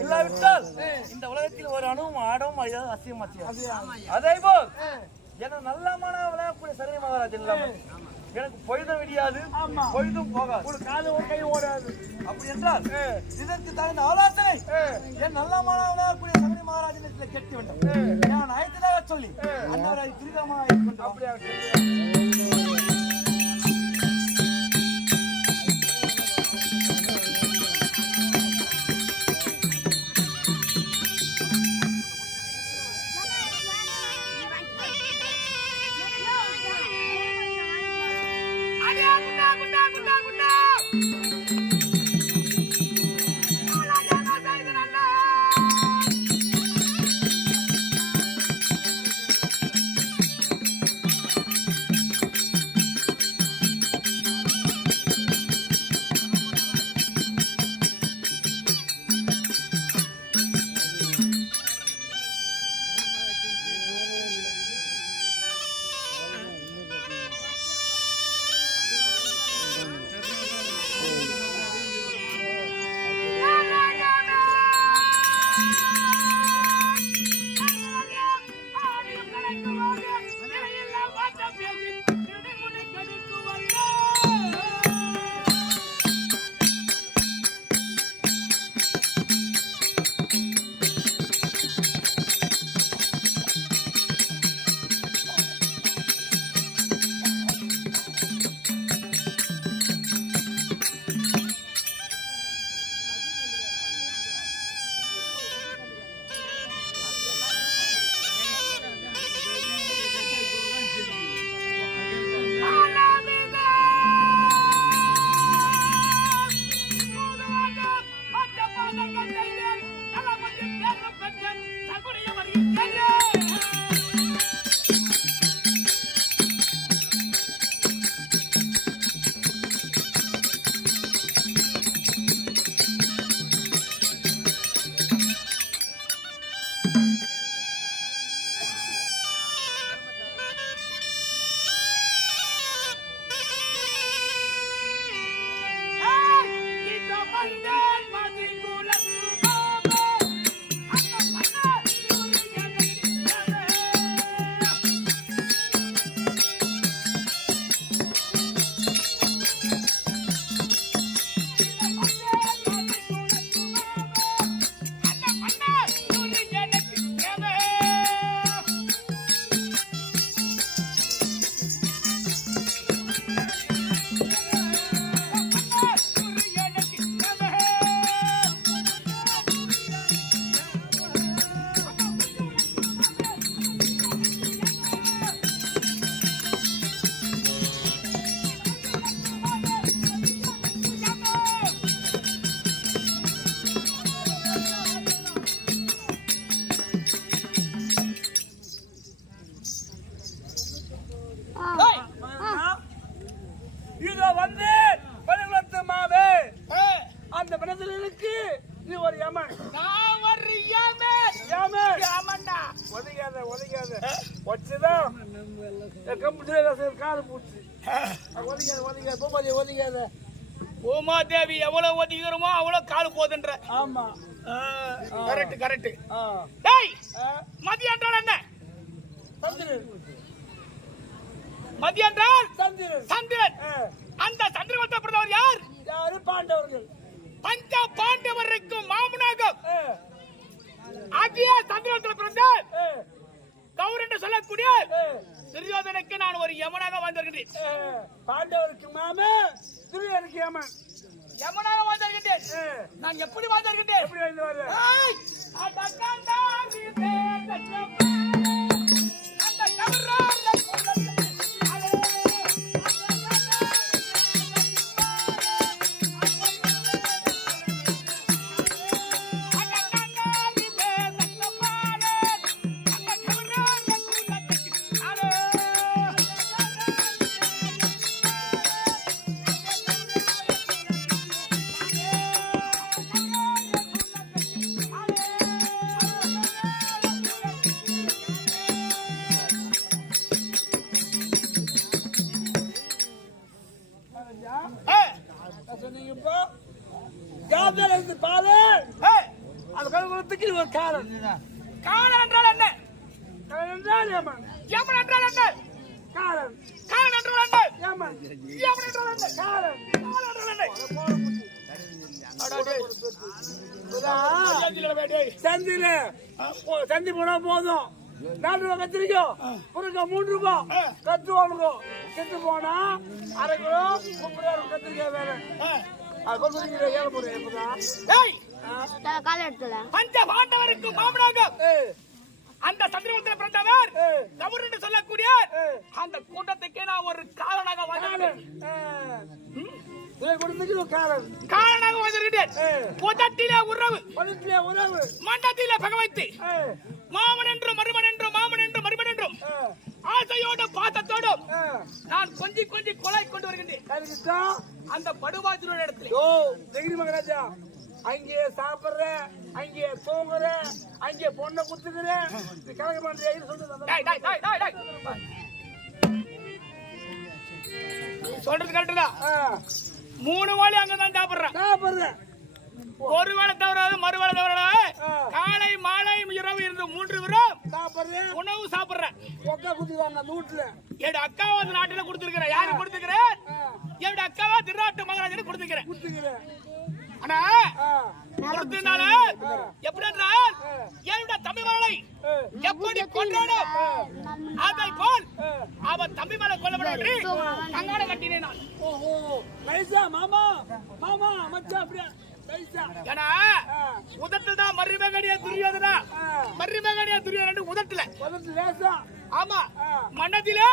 இல்லாவிட்டால் இந்த உலகத்தில் ஒரு அணுவும் ஆடவும் அழியாது அசியமாச்சு. அதே போல் என நல்லமான விளையாடக்கூடிய சரி மகாராஜ் இல்லாம எனக்கு பொழுதும் விடியாது, பொழுதும் போகாது, ஒரு காது ஒரு கை ஓடாது. அப்படி என்றால் இதற்கு தகுந்த ஆலோசனை என் நல்லமான விளையாடக்கூடிய சகரி மகாராஜனத்தில் கேட்க வேண்டும். நான் அழைத்ததாக சொல்லி அன்னவரை திருகமாக இருக்கின்றோம். அப்படியாக உமாதேவி எவ்வளவு ஒதுக்கிறோமோ அவ்வளவு கால் போதுன்ற. ஆமா, கரெக்ட் கரெக்ட். டேய், மதி என்றால் என்ன? மதி என்றால் சந்திரன். அந்த சந்திரவத்தை பிறந்தவர் யார்? யாரு? பாண்டவர்கள். பஞ்ச பாண்டவருக்கும் மாமனாக அதே சந்திரவத்தில் பிறந்த கௌர் என்று சொல்லக்கூடிய துரியோதனுக்கு நான் ஒரு யமனாக வந்திருக்கிறேன். பாண்டவருக்கு மாமா, துரியோதனுக்கு யமன். யமனாக வந்திருக்கிறேன். நான் எப்படி வந்திருக்கிறேன்? எப்படி வந்து சொன்னீங்க இப்போ காதல் இருந்து பாரு அந்த கல்குலத்துக்கு ஒரு காலம். காலம் என்றால் என்ன? காலம் என்றால் ஏமன். ஏமன் என்றால் என்ன? காலம். காலம் என்றால் என்ன? ஏமன். ஏமன் என்றால் என்ன? காலம். காலம் என்றால் என்ன? சந்தி போனா போதும். 4 ரூபாய் கத்திரிக்கும், புருங்க 3 ரூபாய் கத்து வாங்குவோம். கெட்டு போனா அரை கிலோ 30 ரூபாய் கத்திரிக்காய் வேற. பஞ்ச பாண்டவருக்கு மாமனாக அந்த சந்திரகுப்தர் பிறந்தவர் கவுர் என்று சொல்லக்கூடிய அந்த கூட்டத்துக்கே நான் ஒரு காலனாக காலனாக வந்திருக்கிறேன். புதத்திலே உறவு, மண்டத்திலே பகவைத்து மாமன் என்றும் மருமன் என்றும் மாமன் என்றும் மருமன் என்றும் ஆசையோடும் பாசத்தோடும் நான் கொஞ்சி கொஞ்சி கொலை கொண்டு வருகின்றேன். அந்த படுவாஜியோட இடத்துல மகராஜா அங்கே சாப்பிடுற, அங்கே தூங்குற, அங்கே பொண்ணை குத்துக்கிற கலக்க மாட்டேன் சொல்றது கரெக்டுதான். 3 வேளை அங்கதான் சாப்பிடுறேன். ஒரு வேளை தவறாது, மறுவேளை தவறாது. காலை மாலை இரவு இருந்து 3 விரம் சாப்பிடுறேன், உணவு சாப்பிடுறேன். என்னோட அக்காவை வந்து நாட்டில கொடுத்துருக்கிறேன். யாரு கொடுத்துக்கிறேன்? என்னோட அக்காவா திருநாட்டு மகாராஜனுக்கு கொடுத்துக்கிறேன். ஆனா கொடுத்ததுனால எப்படி என்றால் என்னோட தம்பிமகளை எப்படி கொண்டாடும் அதை போல் அவன் தம்பிமலை கொல்லப்பட என்று கங்காணம் கட்டினேன் நான். மாமா மாமா மச்சான் அப்படியே உதட்டுதான் மர்ரிமகனியா துரியோதனா, மர்ரிமகனியா துரியோதனா உதட்டுல. ஆமா, மனதிலே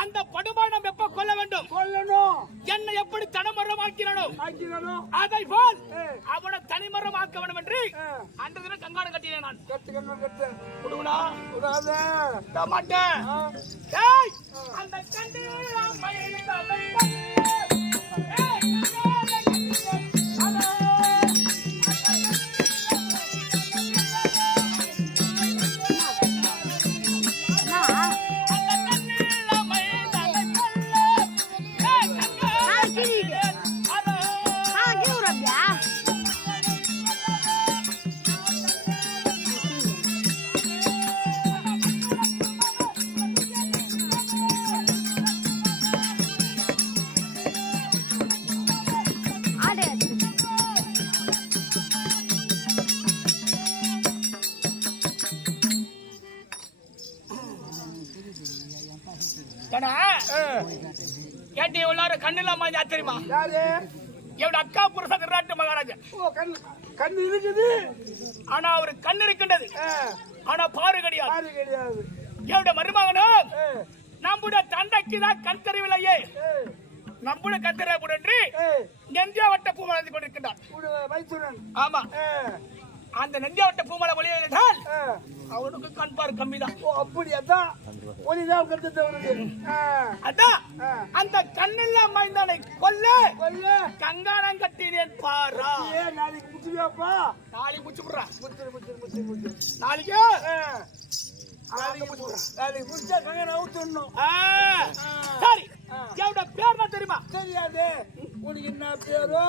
அந்த படுமானம் எப்ப கொல்ல வேண்டும், என்னை எப்படி தனிமரமாக்கிறானோ அதை போல் அவனை தனிமரமாக்க வேண்டும் என்று அன்று தினம் கங்காணம் கட்டினேன் நான். மாட்டேன் அந்த கண்டு கேட்டி உள்ளார கண்ணில்லாம தெரியுமா? என்னோட அக்கா புருஷ திருநாட்டு மகாராஜா கண்ணு இருக்குது. ஆனா அவரு கண்ணு இருக்கின்றது, ஆனா பாரு கிடையாது. என்னோட மருமகனும் நம்முடைய தந்தைக்கு தான் கண் தெரியவில்லையே, நம்முடைய கண் தெரிய என்று நெஞ்சாவட்ட பூ வளர்ந்து கொண்டிருக்கின்றான். ஆமா, அந்த நெஞ்சாவட்ட பூமலை ஒளியால் அவனுக்கு கண் பாரு கம்மிதான். அப்படி அதான் அதான் அந்த கண்ணில் அமைந்தனை கொல்ல கங்காணம் கட்டினேன் பாரா. நாளைக்கு முச்சுவியாப்பா, நாளைக்கு முச்சு விடுறா. நாளைக்கு சரி, என்னோட பேர் தான் தெரியுமா? தெரியாது. உனக்கு என்ன பேரோ,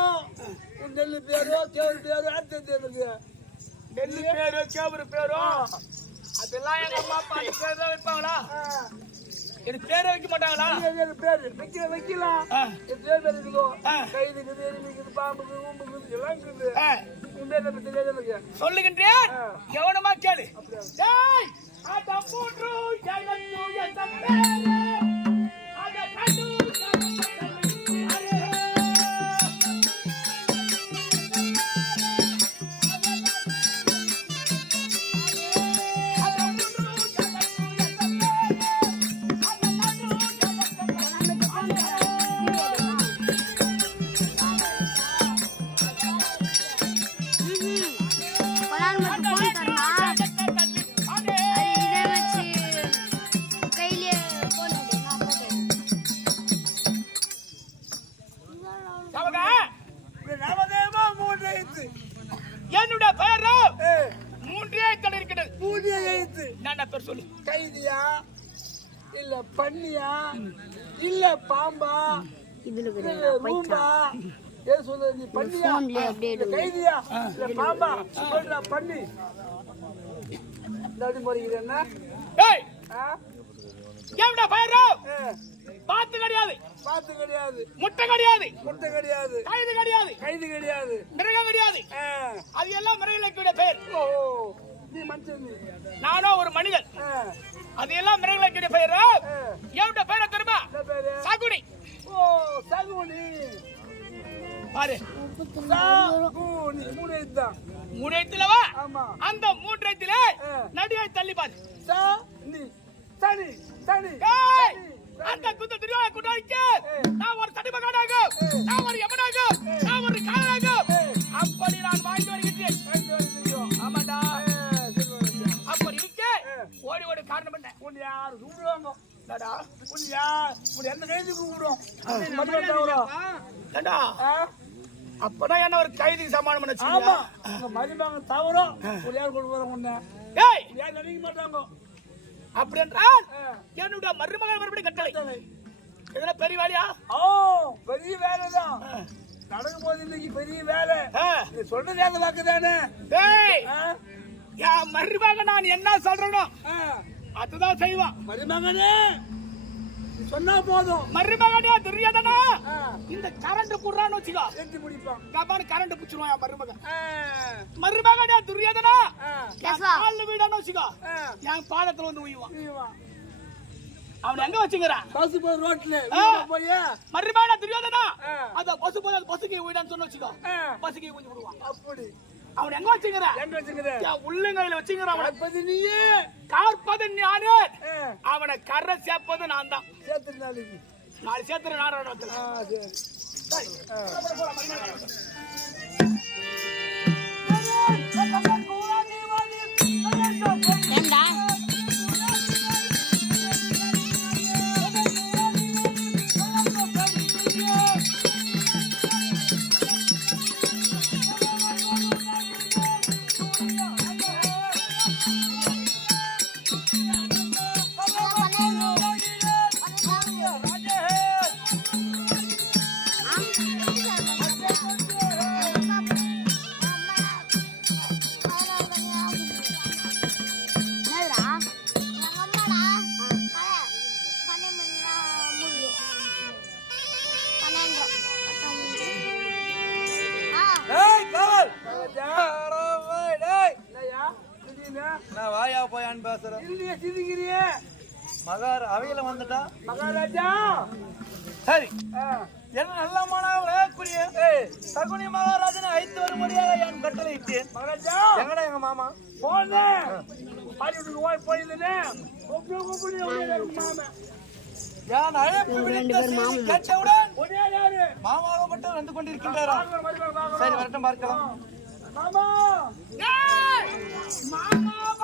உன் நெல்லு பேரோ, கேவரு பேரோ, அடுத்த நெல்லு பேரோ கேவரு பேரோ அதெல்லாம் எங்க அம்மா அப்பா பேர் தான் வைப்பாங்களா? எனக்கு பேரை வைக்க மாட்டாங்களா? பேர் வைக்கலாம். பேர் இருக்குதோ, கைது இருக்குது, எரிமிக்குது, பாம்புக்கு, ஊம்புக்கு எல்லாம் இருக்குது. சொல்லுகின்றேன், கவனமா கேளு. என்னுடைய பெயரோ 3 எழுத்து இருக்கிறது. 3 எழுத்து. என்ன பேர் சொல்லு? கைதியா, இல்ல பண்ணியா, இல்ல பாம்பா, ரூம்பா ஏன் சொல்ற நீ பண்ணியா கைதியா இல்ல பாம்பா சொல்றா பண்ணி டாடி போறீங்க ஏய் கேம்டா பயரோ பாத்து கிடையாது முட்டை கிடையாது கைது கிடையாது மிருகம் கிடையாது அது எல்லாம் மிருகங்களுடைய பெயர் நீ மனுஷன் நானும் ஒரு மனிதன் அது எல்லாம் மிருகங்களுடைய பெயர் கேம்டா பெயரை தெரியுமா சகுனி சகுனி பாரு சகுனி மூணேத்திலவா அந்த மூன்றேத்தில நடுவே தள்ளி பாரு சனி அந்த குத்த திருவா குடாய்க்கு நான் ஒரு சடிமகனாக நான் ஒரு யமனாக நான் ஒரு காலனாக அப்படி நான் வாழ்ந்து வருகிறேன் ஆமாடா அப்படி இருக்கே ஓடி ஓடி காரணம் என்ன உன்னை யாரு கூப்பிடுவாங்க டாடா உன்னை எந்த கைது கூப்பிடுவோம் டாடா அப்பதான் என்ன ஒரு கைதிக்கு சமானம் பண்ண ஆமா மதிப்பாங்க தவறும் ஒரு யார் கொண்டு போறாங்க உன்னை ஏய் யார் நினைக்க மாட்டாங்க அப்படி என்றால் என்னுடைய மருமகன் மறுபடி கட்டளை இதெல்லாம் பெரிய வேலையா பெரிய வேலைதான் நடக்கும் போது இன்னைக்கு பெரிய வேலை நீ சொல்றது அந்த வாக்கு தானே என் மருமகன் நான் என்ன சொல்றேனோ அதுதான் செய்வான் மருமகனே சொன்னா போதும் மருமகனே துரியோதனா இந்த கரண்ட் புடுறான்னு வச்சுக்கோ எட்டி முடிப்பான் கபான் கரண்ட் புடிச்சிருவான் என் மருமகன் மருமகனே துரியோதனா கால்ல வீடான்னு வச்சுக்கோ என் பாதத்துல வந்து உயிவான் அவன் எங்க வச்சுக்கிறான் பஸ் போய் ரோட்ல போய் மருமகனே துரியோதனா அத பஸ் போய் பஸ்ஸுக்கு வீடான்னு சொன்ன வச்சுக்கோ பஸ்ஸுக்கு ஊஞ்சி விடுவான் அப்படி அவன் எங்க வச்சுக்கிறான் உள்ளங்கையில வச்சுக்கிறான் அவனை நீயே காற்பது நானே அவனை கரை சேர்ப்பது நான் தான் நாலு சேர்த்துற நாடகத்துல வாயா போயான்னு பேசுறேன் மகார் அவையில வந்துட்டா மகாராஜா சரி என்ன நல்ல மாணவர்களே சகுனி மகாராஜனை அழைத்து வரும்படியாக என் கட்டளை இட்டேன் மகாராஜா எங்கடா எங்க மாமா போனேன் போயிருந்தேன் யான் அழைப்பு விடுத்த செய்தி கேட்டவுடன் மாமாவை மட்டும் வந்து கொண்டிருக்கின்றாரா சரி வரட்டும் பார்க்கலாம் மாமா மாமா